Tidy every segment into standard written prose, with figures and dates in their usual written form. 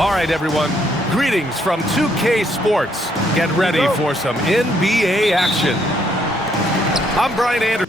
All right, everyone. Greetings from 2K Sports. Get ready for some NBA action. I'm Brian Anderson.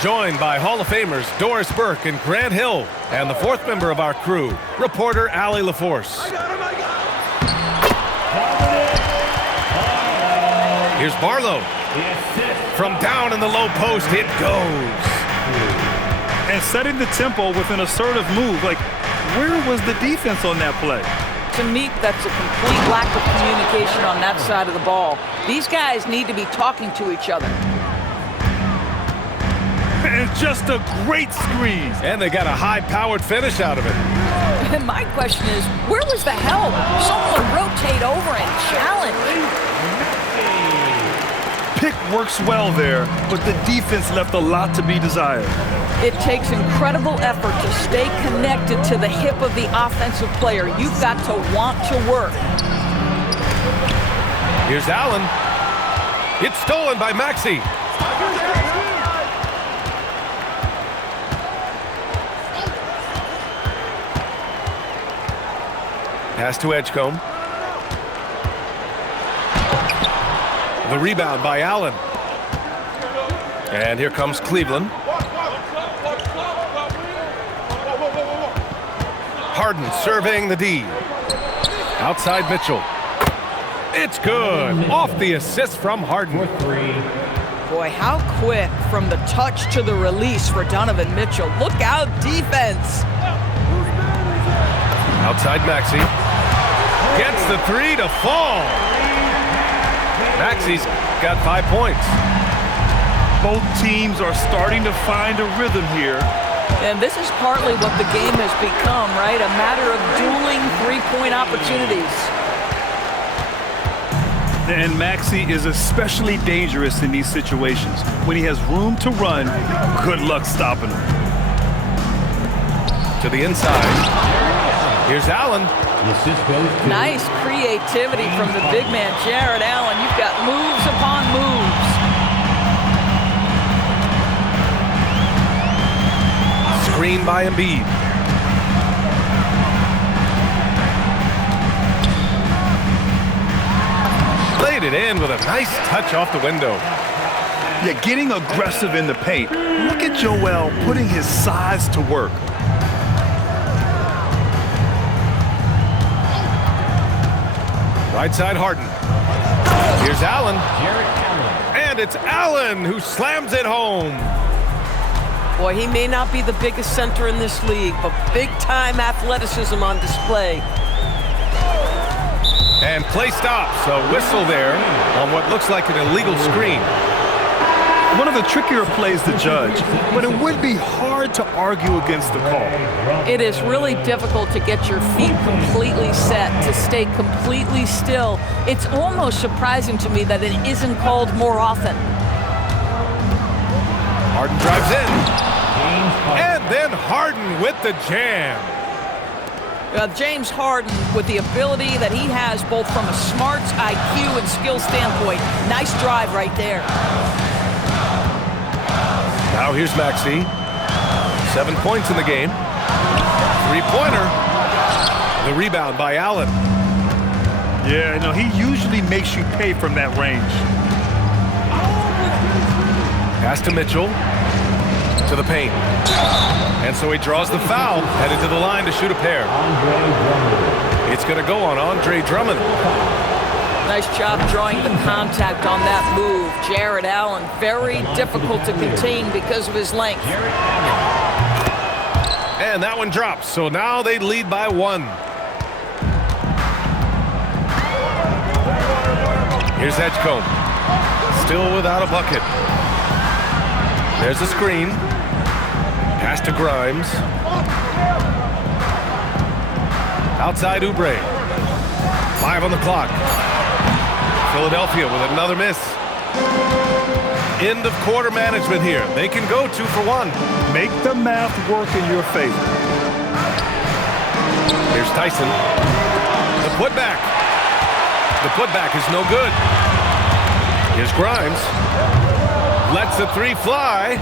Joined by Hall of Famers Doris Burke and Grant Hill, and the fourth member of our crew, reporter Allie LaForce. Here's Barlow. From down in the low post, it goes. And setting the tempo with an assertive move. Like, where was the defense on that play? To me, that's a complete lack of communication on that side of the ball. These guys need to be talking to each other. And just a great squeeze. And they got a high-powered finish out of it. And my question is, where was the help? Someone rotate over and challenge. Pick works well there, but the defense left a lot to be desired. It takes incredible effort to stay connected to the hip of the offensive player. You've got to want to work. Here's Allen. It's stolen by Maxey. Pass to Edgecombe. The rebound by Allen. And here comes Cleveland. Harden surveying the D. Outside Mitchell. It's good. Off the assist from Harden. Boy, how quick from the touch to the release for Donovan Mitchell. Look out, defense. Outside Maxey. Gets the three to fall. Maxey's got 5 points. Both teams are starting to find a rhythm here. And this is partly what the game has become, right? A matter of dueling three-point opportunities. And Maxey is especially dangerous in these situations. When he has room to run, good luck stopping him. To the inside. Here's Allen. Nice creativity from the big man, Jarrett Allen. You've got moves upon moves. Screen by Embiid. Laid it in with a nice touch off the window. Yeah, getting aggressive in the paint. Look at Joel putting his size to work. Right side Harden. Here's Allen. And it's Allen who slams it home. Boy, he may not be the biggest center in this league, but big-time athleticism on display. And play stops. A whistle there on what looks like an illegal screen. One of the trickier plays to judge, but it would be hard to argue against the call. It is really difficult to get your feet completely set, to stay completely still. It's almost surprising to me that it isn't called more often. Harden drives in. And then Harden with the jam. James Harden, with the ability that he has both from a smarts, IQ, and skill standpoint. Nice drive right there. Now here's Maxey. 7 points in the game. Three-pointer. The rebound by Allen. Yeah, no, he usually makes you pay from that range. Pass to Mitchell. To the paint. And so he draws the foul, headed to the line to shoot a pair. It's going to go on Andre Drummond. Nice job drawing the contact on that move. Jared Allen, very difficult to contain because of his length. And that one drops, so now they lead by 1. Here's Edgecombe. Still without a bucket. There's a screen. Pass to Grimes. Outside Oubre. 5 on the clock. Philadelphia with another miss. End of quarter management here. They can go 2 for 1. Make the math work in your favor. Here's Tyson. The putback. The putback is no good. Here's Grimes. Lets the 3 fly.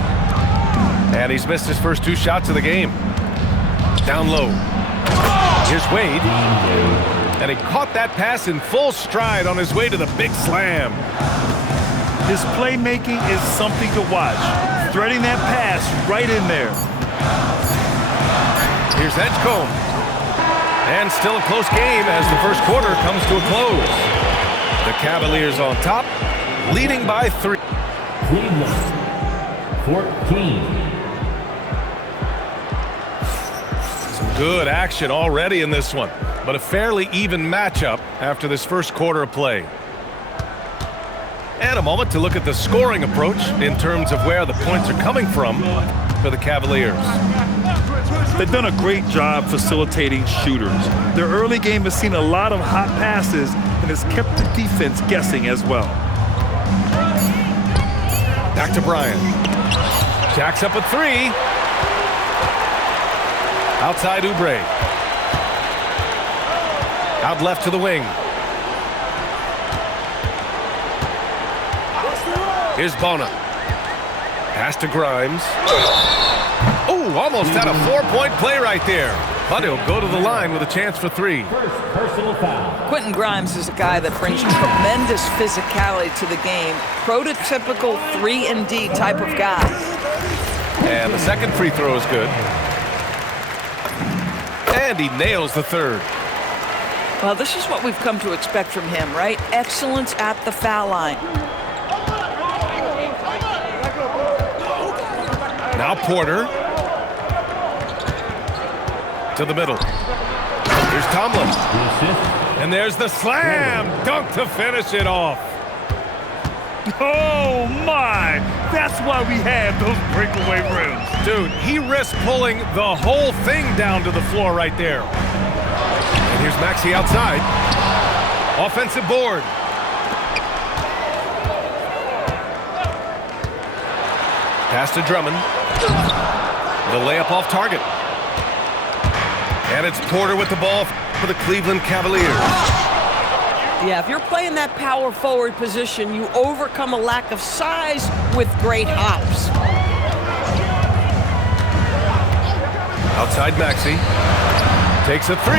And he's missed his first 2 shots of the game. Down low. Here's Wade. And he caught that pass in full stride on his way to the big slam. His playmaking is something to watch. Threading that pass right in there. Here's Edgecombe. And still a close game as the first quarter comes to a close. The Cavaliers on top, leading by 3. Cleveland, 14. Some good action already in this one, but a fairly even matchup after this first quarter of play. And a moment to look at the scoring approach in terms of where the points are coming from for the Cavaliers. They've done a great job facilitating shooters. Their early game has seen a lot of hot passes and has kept the defense guessing as well. Back to Bryant. Jacks up a 3. Outside Oubre. Out left to the wing. Here's Bona. Pass to Grimes. Oh, almost had a 4-point play right there. But he'll go to the line with a chance for 3. First personal foul. Quentin Grimes is a guy that brings tremendous physicality to the game. Prototypical 3-and-D type of guy. And the second free throw is good. And he nails the third. Well, this is what we've come to expect from him, right? Excellence at the foul line. Now Porter. To the middle. Here's Tomlin. And there's the slam dunk to finish it off. Oh, my! That's why we have those breakaway rims. Dude, he risked pulling the whole thing down to the floor right there. And here's Maxey outside. Offensive board. Pass to Drummond. The layup off target. And it's Porter with the ball for the Cleveland Cavaliers. Yeah, if you're playing that power forward position, you overcome a lack of size with great hops. Outside Maxey. Takes a 3.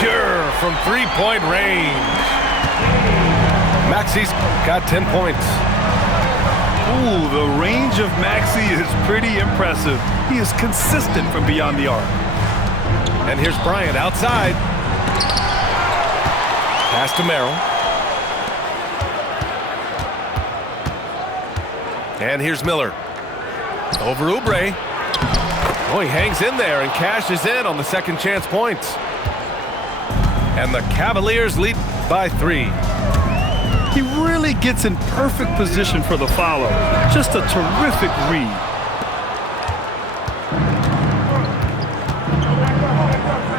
Pure from 3-point range. Maxey's got 10 points. Ooh, the range of Maxey is pretty impressive. He is consistent from beyond the arc. And here's Bryant outside. Pass to Merrill. And here's Miller. Over Oubre. Oh, he hangs in there and cashes in on the second chance points. And the Cavaliers lead by 3. He really gets in perfect position for the follow. Just a terrific read.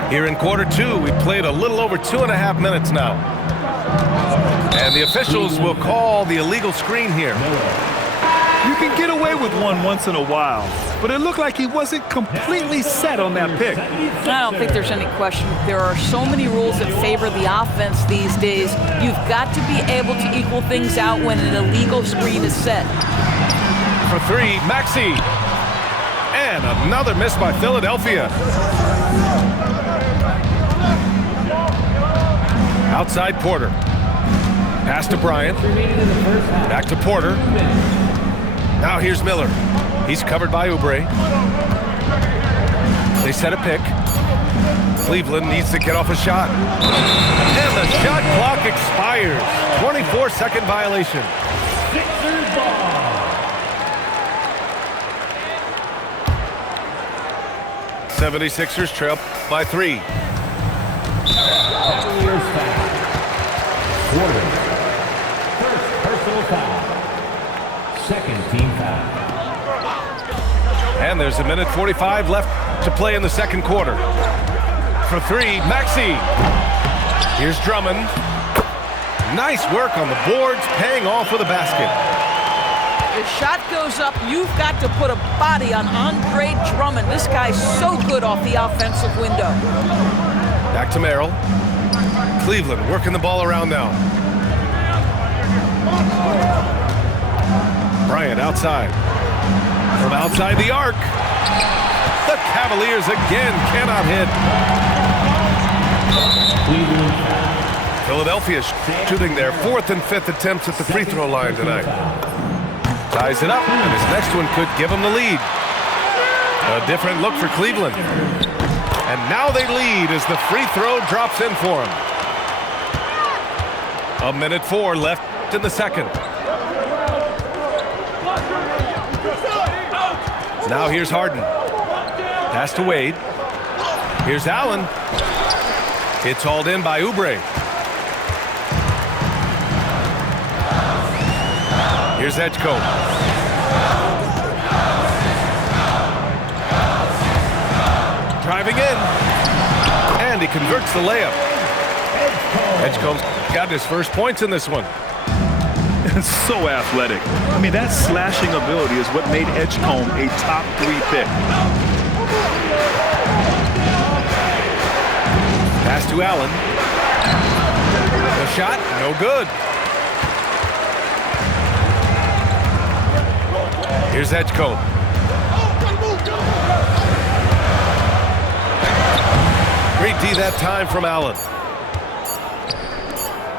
Here in quarter 2, we played a little over 2.5 minutes now. And the officials will call the illegal screen here. You can get away with one once in a while, but it looked like he wasn't completely set on that pick. I don't think there's any question. There are so many rules that favor the offense these days. You've got to be able to equal things out when an illegal screen is set. For 3, Maxey. And another miss by Philadelphia. Outside Porter. Pass to Bryant. Back to Porter. Now here's Miller. He's covered by Oubre. They set a pick. Cleveland needs to get off a shot. And the shot clock expires. 24-second violation. Sixers ball. 76ers trail by 3. Cavaliers foul. Quarter. First personal foul. Second team foul. And there's 1:45 left to play in the second quarter. For 3, Maxey. Here's Drummond. Nice work on the boards, paying off with a basket. If shot goes up, you've got to put a body on Andre Drummond. This guy's so good off the offensive window. Back to Merrill. Cleveland working the ball around now. Bryant outside. From outside the arc. The Cavaliers again cannot hit. Philadelphia shooting their 4th and 5th attempts at the free throw line tonight. Ties it up, and his next one could give him the lead. A different look for Cleveland. And now they lead as the free throw drops in for him. 1:04 left in the second. Now here's Harden. Pass to Wade. Here's Allen. It's hauled in by Oubre. Here's Edgecombe. Driving in. And he converts the layup. Edgecombe's got his first points in this one. It's so athletic. I mean, that slashing ability is what made Edgecombe a top 3 pick. Pass to Allen. The shot, no good. Here's Edgecombe. Great D that time from Allen.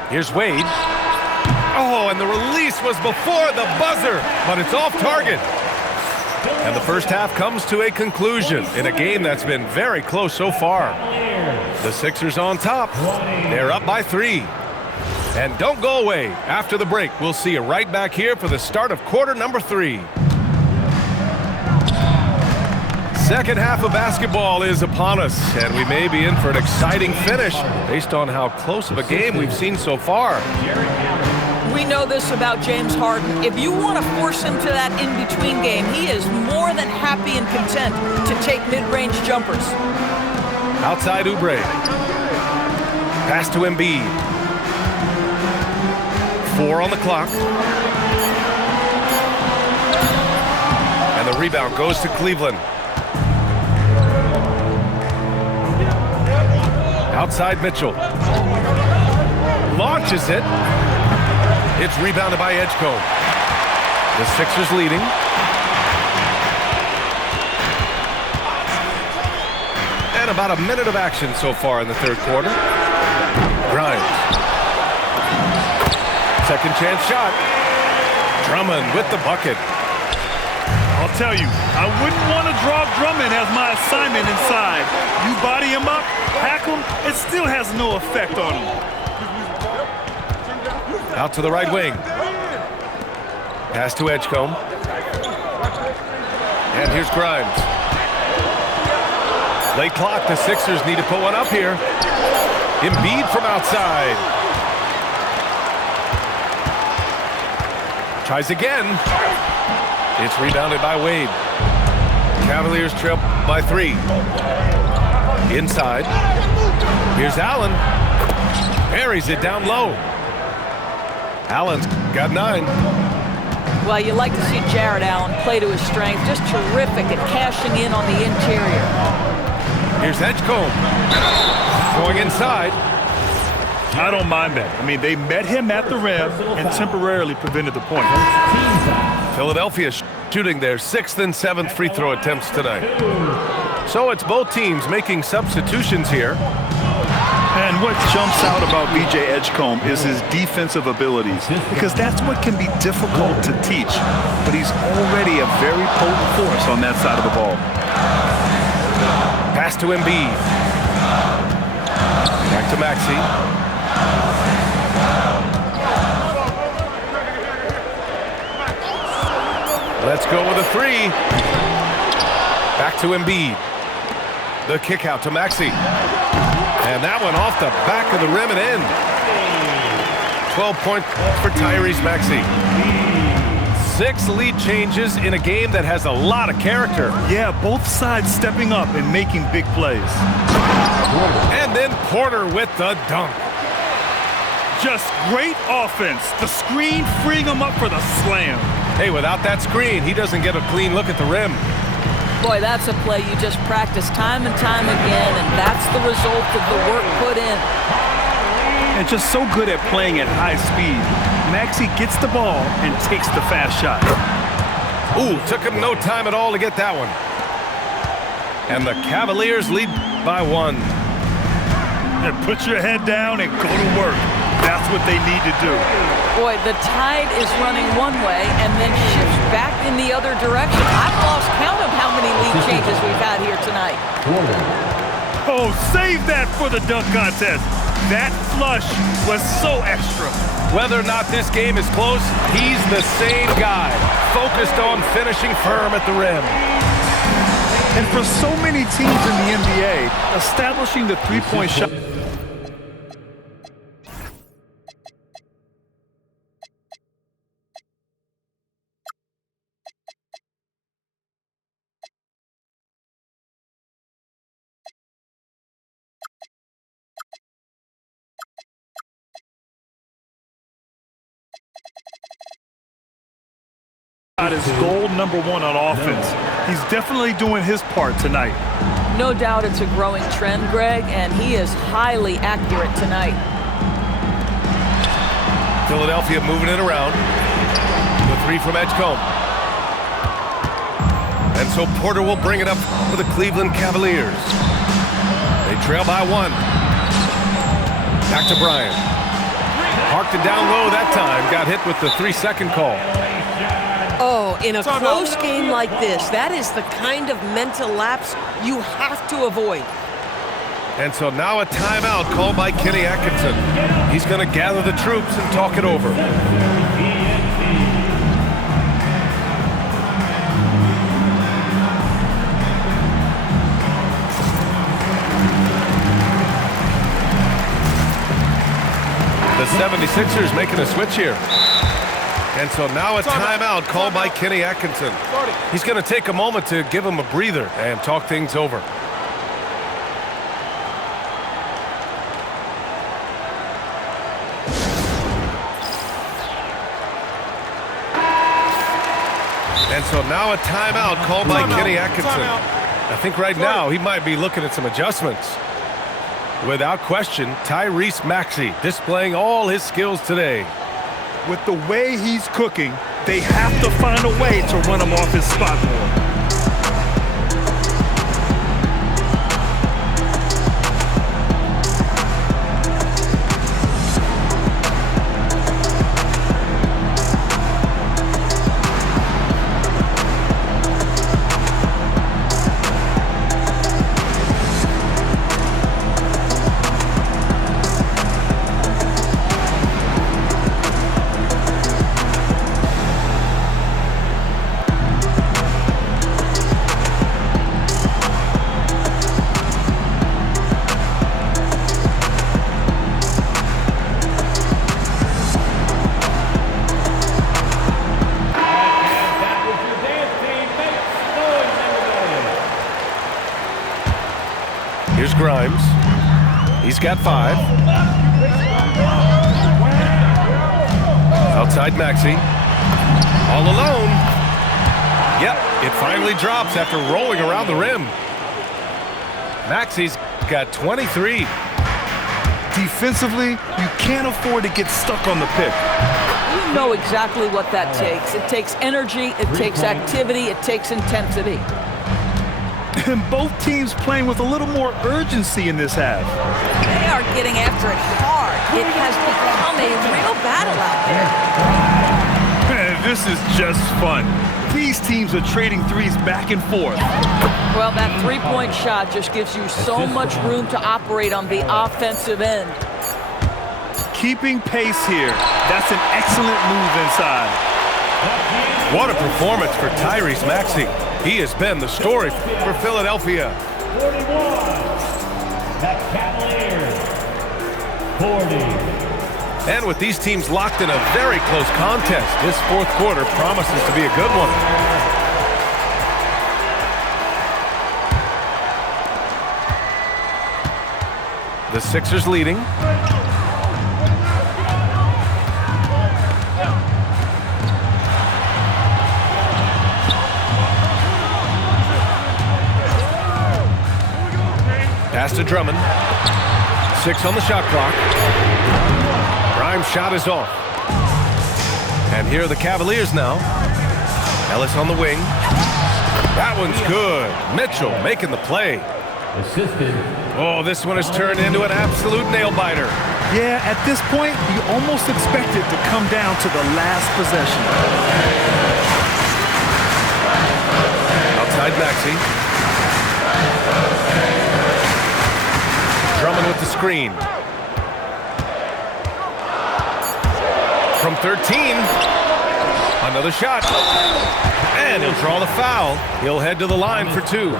Here's Wade. Oh, and the release was before the buzzer, but it's off target. And the first half comes to a conclusion in a game that's been very close so far. The Sixers on top. They're up by 3. And don't go away. After the break, we'll see you right back here for the start of quarter number 3. Second half of basketball is upon us, and we may be in for an exciting finish based on how close of a game we've seen so far. We know this about James Harden. If you want to force him to that in-between game, he is more than happy and content to take mid-range jumpers. Outside Oubre. Pass to Embiid. 4 on the clock. And the rebound goes to Cleveland. Outside Mitchell. Launches it. It's rebounded by Edgecombe. The Sixers leading. And about a minute of action so far in the third quarter. Grimes. Second chance shot. Drummond with the bucket. I'll tell you, I wouldn't want to draw Drummond as my assignment inside. You body him up, hack him, it still has no effect on him. Out to the right wing. Pass to Edgecombe. And here's Grimes. Late clock, the Sixers need to put one up here. Embiid from outside. Tries again. It's rebounded by Wade. Cavaliers trail by 3. Inside. Here's Allen. Parries it down low. Allen's got 9. Well, you like to see Jared Allen play to his strength. Just terrific at cashing in on the interior. Here's Edgecombe. Going inside. I don't mind that. I mean, they met him at the rim and temporarily prevented the point. Philadelphia shooting their 6th and 7th free throw attempts tonight. So it's both teams making substitutions here. And what jumps out about B.J. Edgecombe is his defensive abilities, because that's what can be difficult to teach. But he's already a very potent force on that side of the ball. Pass to Embiid. Back to Maxey. Let's go with a three. Back to Embiid. The kick out to Maxey. And that one off the back of the rim and in. 12 points for Tyrese Maxey. 6 lead changes in a game that has a lot of character. Yeah, both sides stepping up and making big plays. And then Porter with the dunk. Just great offense. The screen freeing him up for the slam. Hey, without that screen, he doesn't get a clean look at the rim. Boy, that's a play you just practice time and time again, and that's the result of the work put in. And just so good at playing at high speed. Maxey gets the ball and takes the fast shot. Ooh, took him no time at all to get that one. And the Cavaliers lead by 1. And put your head down and go to work. That's what they need to do. Boy, the tide is running one way and then shifts back in the other direction. I've lost count of how many lead changes we've had here tonight. Oh, save that for the dunk contest. That flush was so extra. Whether or not this game is close, he's the same guy, focused on finishing firm at the rim. And for so many teams in the NBA, establishing the three-point shot. Is goal number 1 on offense. He's definitely doing his part tonight. No doubt it's a growing trend, Greg, and he is highly accurate tonight. Philadelphia moving it around. The 3 from Edgecombe. And so Porter will bring it up for the Cleveland Cavaliers. They trail by 1. Back to Bryant. Parked it down low that time. Got hit with the 3-second call. Oh, in a close game like this, that is the kind of mental lapse you have to avoid. And so now a timeout called by Kenny Atkinson. He's going to gather the troops and talk it over. The 76ers making a switch here. And so now a timeout called by Kenny Atkinson. He's going to take a moment to give him a breather and talk things over. And so now a timeout called by Kenny Atkinson. I think right now he might be looking at some adjustments. Without question, Tyrese Maxey displaying all his skills today. With the way he's cooking, they have to find a way to run him off his spot more. Here's Grimes. He's got 5. Outside Maxey. All alone. Yep, it finally drops after rolling around the rim. Maxey's got 23. Defensively, you can't afford to get stuck on the pick. You know exactly what that takes. It takes energy, it takes activity, it takes intensity. And both teams playing with a little more urgency in this half. They are getting after it hard. It has become a real battle out there. Man, this is just fun. These These teams are trading threes back and forth. Well, that three-point shot just gives you so much room to operate on the offensive end. Keeping pace here. That's an excellent move inside. What a performance for Tyrese Maxey. He has been the story for Philadelphia. 41. The Cavaliers. 40. And with these teams locked in a very close contest, this fourth quarter promises to be a good one. The Sixers leading. Pass to Drummond. 6 on the shot clock. Grimes' shot is off. And here are the Cavaliers now. Ellis on the wing. That one's good. Mitchell making the play. Assisted. Oh, this one has turned into an absolute nail-biter. Yeah, at this point, you almost expect it to come down to the last possession. Outside Maxey. Drummond with the screen. From 13. Another shot. And he'll draw the foul. He'll head to the line for 2.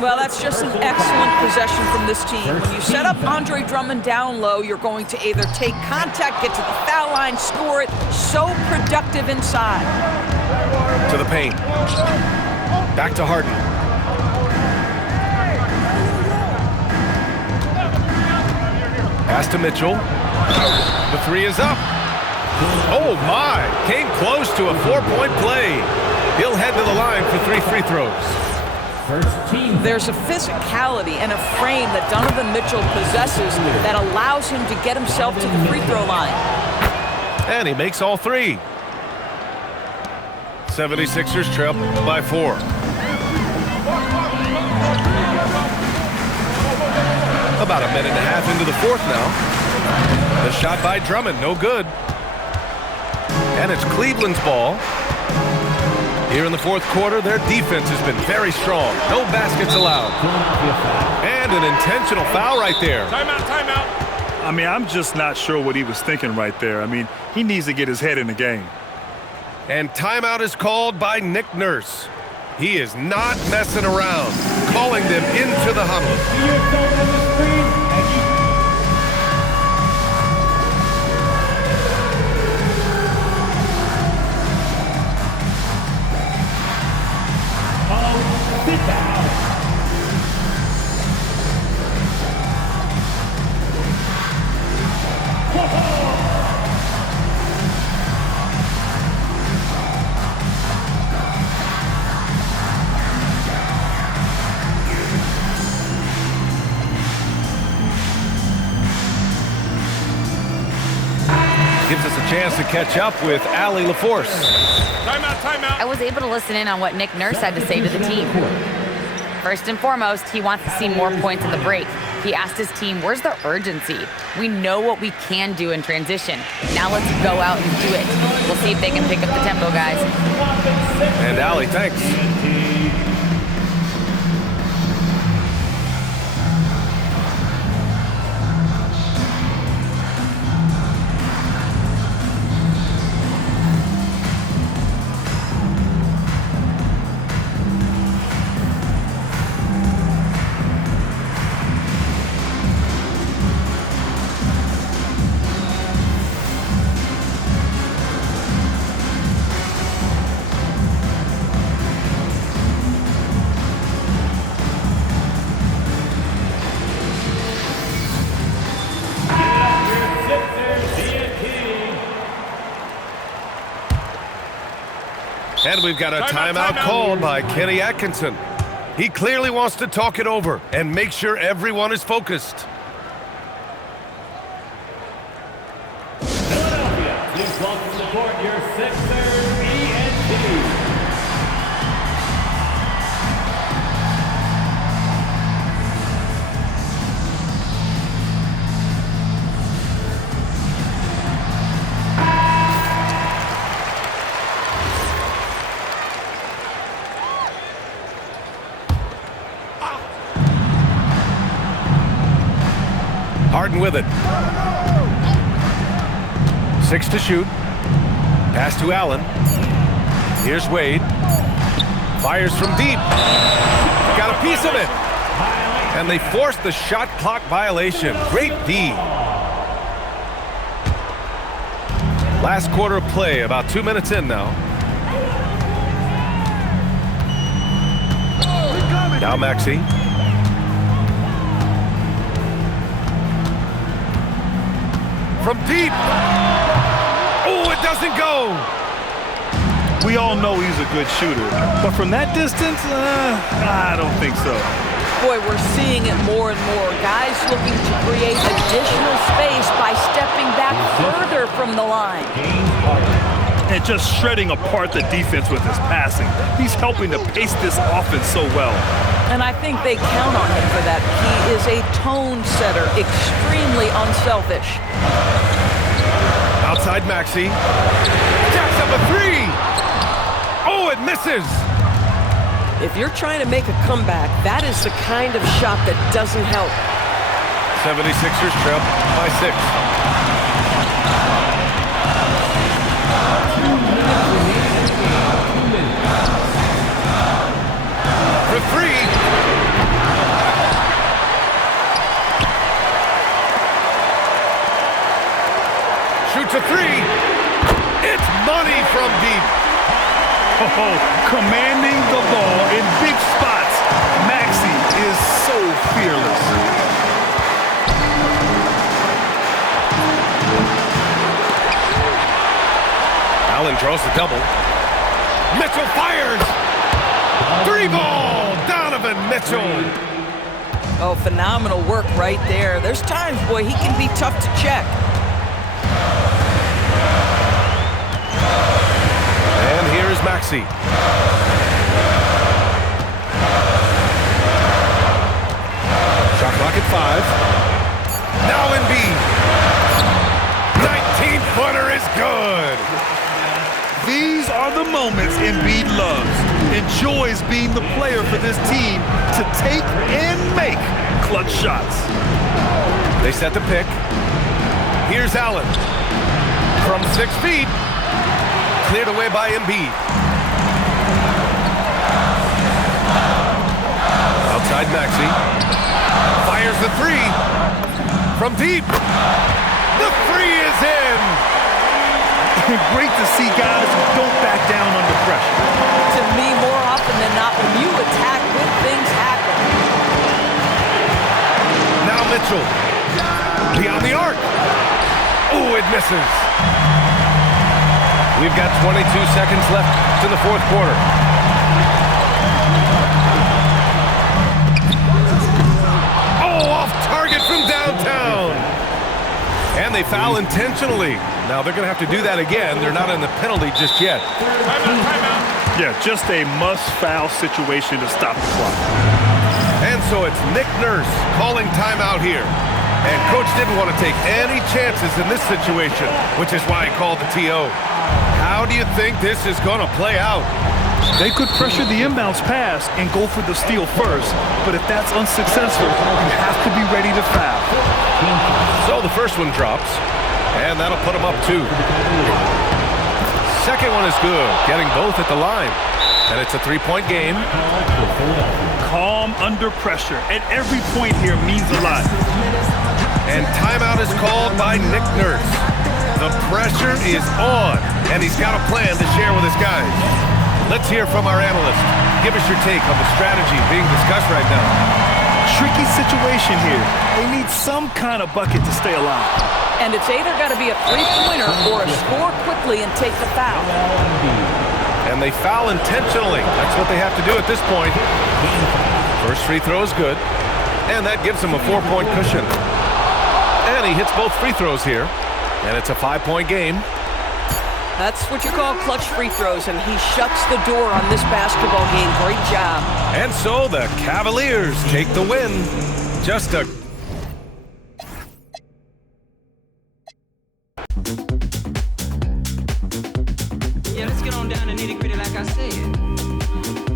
Well, that's just an excellent possession from this team. When you set up Andre Drummond down low, you're going to either take contact, get to the foul line, score it. So productive inside. To the paint. Back to Harden. Pass to Mitchell. The 3 is up. Oh my! Came close to a 4-point play. He'll head to the line for 3 free throws. First team. There's a physicality and a frame that Donovan Mitchell possesses that allows him to get himself to the free throw line. And he makes all 3. 76ers trail by 4. About a minute and a half into the fourth now. The shot by Drummond, no good. And it's Cleveland's ball. Here in the fourth quarter, their defense has been very strong. No baskets allowed. And an intentional foul right there. Timeout, timeout. I mean, I'm just not sure what he was thinking right there. I mean, he needs to get his head in the game. And timeout is called by Nick Nurse. He is not messing around, calling them into the huddle. Gives us a chance to catch up with Allie LaForce. Timeout, timeout. I was able to listen in on what Nick Nurse had to say to the team. First and foremost, he wants to see more points in the break. He asked his team, where's the urgency? We know what we can do in transition. Now let's go out and do it. We'll see if they can pick up the tempo, guys. And Allie, thanks. And we've got a timeout called by Kenny Atkinson. He clearly wants to talk it over and make sure everyone is focused. Philadelphia, please welcome to the court your Sixers ENT. Harden with it. 6 to shoot. Pass to Allen. Here's Wade. Fires from deep. Got a piece of it. And they forced the shot clock violation. Great D. Last quarter of play, about 2 minutes in now. Now Maxey. From deep. Oh, it doesn't go. We all know he's a good shooter, but from that distance, I don't think so. Boy, we're seeing it more and more. Guys looking to create additional space by stepping back further from the line. And just shredding apart the defense with his passing. He's helping to pace this offense so well. And I think they count on him for that. He is a tone setter, extremely unselfish. Outside Maxey. Jacks up a 3. Oh, it misses. If you're trying to make a comeback, that is the kind of shot that doesn't help. 76ers trail by 6. For 3. Shoots a 3. It's money from deep. Oh, commanding the ball in big spots. Maxey is so fearless. Allen draws the double. Mitchell fires. 3-ball. Donovan Mitchell. Oh, phenomenal work right there. There's times, boy, he can be tough to check. And here is Maxey. Shot clock at 5. Now Embiid. 19-footer is good. These are the moments Embiid loves. Enjoys being the player for this team to take and make clutch shots. They set the pick. Here's Allen. From 6 feet. Cleared away by Embiid. Outside Maxey. Fires the 3. From deep. The 3 is in. Great to see guys who don't back down under pressure. To me, more often than not, when you attack, good things happen. Now Mitchell. Beyond the arc. Oh, it misses. We've got 22 seconds left in the fourth quarter. Oh, off target from downtown. And they foul intentionally. Now they're going to have to do that again. They're not in the penalty just yet. Timeout. Yeah, just a must-foul situation to stop the clock. And so it's Nick Nurse calling timeout here. And Coach didn't want to take any chances in this situation, which is why he called the TO. How do you think this is going to play out? They could pressure the inbounds pass and go for the steal first, but if that's unsuccessful, you have to be ready to foul. So the first one drops, and that'll put them up 2. Second one is good, getting both at the line. And it's a 3-point game. Calm under pressure, and every point here means a lot. And timeout is called by Nick Nurse. The pressure is on, and he's got a plan to share with his guys. Let's hear from our analyst. Give us your take on the strategy being discussed right now. Tricky situation here. They need some kind of bucket to stay alive. And it's either got to be a three-pointer or score quickly and take the foul. And they foul intentionally. That's what they have to do at this point. First free throw is good, and that gives him a 4-point cushion. And he hits both free throws here, and it's a 5-point game. That's what you call clutch free throws, and he shuts the door on this basketball game. Great job. And so the Cavaliers take the win. Just a... Yeah, let's get on down to nitty-gritty like I said.